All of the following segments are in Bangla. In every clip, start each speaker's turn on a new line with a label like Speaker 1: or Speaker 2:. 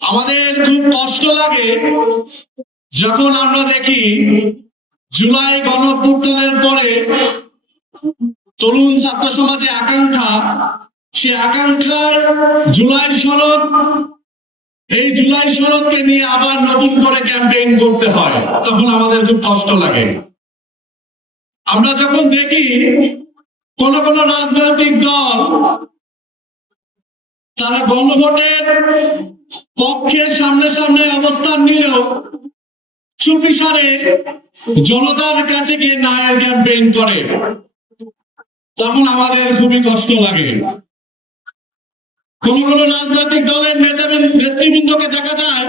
Speaker 1: আমাদের খুব কষ্ট লাগে যখন আমরা দেখি জুলাই গণঅভ্যুত্থানের পরে তরুণ ছাত্র সমাজে আকাঙ্ক্ষা, সে আকাঙ্ক্ষার জুলাই শরৎ এই জুলাই শরৎকে নিয়ে আবার নতুন করে ক্যাম্পেইন করতে হয়, তখন আমাদের খুব কষ্ট লাগে। আমরা যখন দেখি কোন কোন রাজনৈতিক দল তারা গণভোটের পক্ষে সামনে সামনে অবস্থান নিলেও চুপিসারে জনতার কাছে গিয়ে নায়ের ক্যাম্পেইন করে। তখন আমাদের খুবই কষ্ট লাগে। কোন কোন রাজনৈতিক দলের নেতা নেতৃবৃন্দকে দেখা যায়,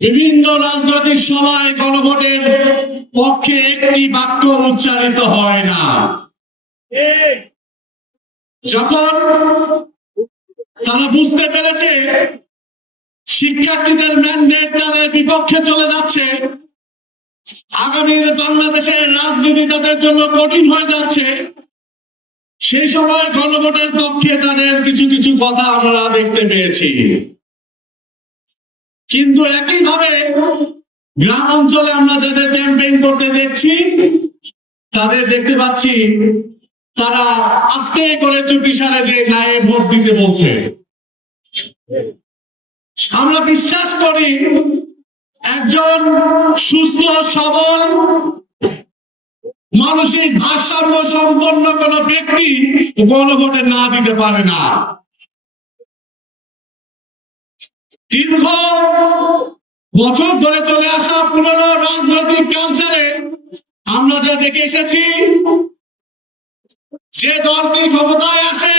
Speaker 1: বিভিন্ন রাজনৈতিক সভায় গণভোটের পক্ষে একটি বাক্য উচ্চারিত হয় না। যখন তারা বুঝতে পেরেছে শিক্ষার্থীদের ম্যান্ডেট তাদের বিপক্ষে চলে যাচ্ছে, আগামীর বাংলাদেশের রাজনীতি তাদের জন্য কঠিন হয়ে যাচ্ছে, সেই সময় গণভোটের পক্ষে তাদের কিছু কিছু কথা আমরা দেখতে পেয়েছি। কিন্তু একইভাবে গ্রাম অঞ্চলে আমরা যাদের ক্যাম্পেইন করতে দেখছি, তাদের দেখতে পাচ্ছি তারা আস্তে করে চুপিসারে যে গায়ে ভোট দিতে বলছে। আমরা বিশ্বাস করি একজন সুস্থ, সবল, মানসিক ভারসাম্য সম্পন্ন কোন ব্যক্তি গণভোটে না দিতে পারে না। দীর্ঘ বছর ধরে চলে আসা পুরনো রাজনৈতিক কালচারে আমরা যা দেখে এসেছি যে দলটি ক্ষমতায় আছে,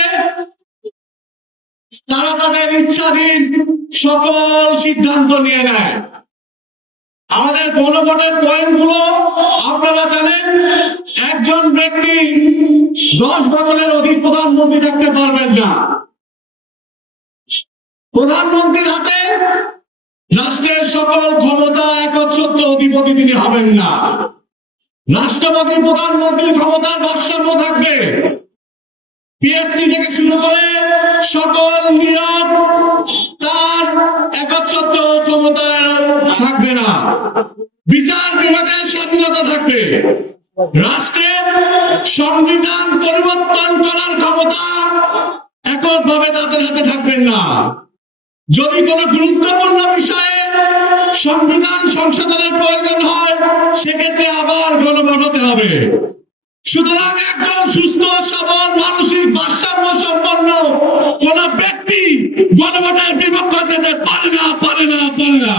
Speaker 1: তারা তাদের ইচ্ছাধীন সকল সিদ্ধান্ত নিয়ে নেয়। আমাদের গণভোটের পয়েন্টগুলো আপনারা জানেন, একজন ব্যক্তি দশ বছরের অধিক প্রধানমন্ত্রী থাকতে পারবেন না। প্রধানমন্ত্রীর হাতে রাষ্ট্রের সকল ক্ষমতা একচ্ছত্র অধিপতি তিনি হবেন না। রাষ্ট্রপতি প্রধানমন্ত্রীর ক্ষমতার ভারসাম্য থাকবে। পিএসসি থেকে শুরু করে সকল নিয়োগ তার একচ্ছত্র ক্ষমতার থাকবে না। বিচার বিভাগের স্বাধীনতা থাকবে। রাষ্ট্রের সংবিধান পরিবর্তন করার ক্ষমতা এককভাবে তাদের হাতে থাকবেন না। যদি কোনো গুরুত্বপূর্ণ বিষয়ে সংবিধান সংশোধনের প্রয়োজন হয়, সেক্ষেত্রে হতে হবে। সুতরাং একজন সুস্থ, সবল, মানসিক, ভারসাম্য সম্পন্ন কোন ব্যক্তি গণভোটের বিপক্ষ যেতে পারে না পারে না পারে না।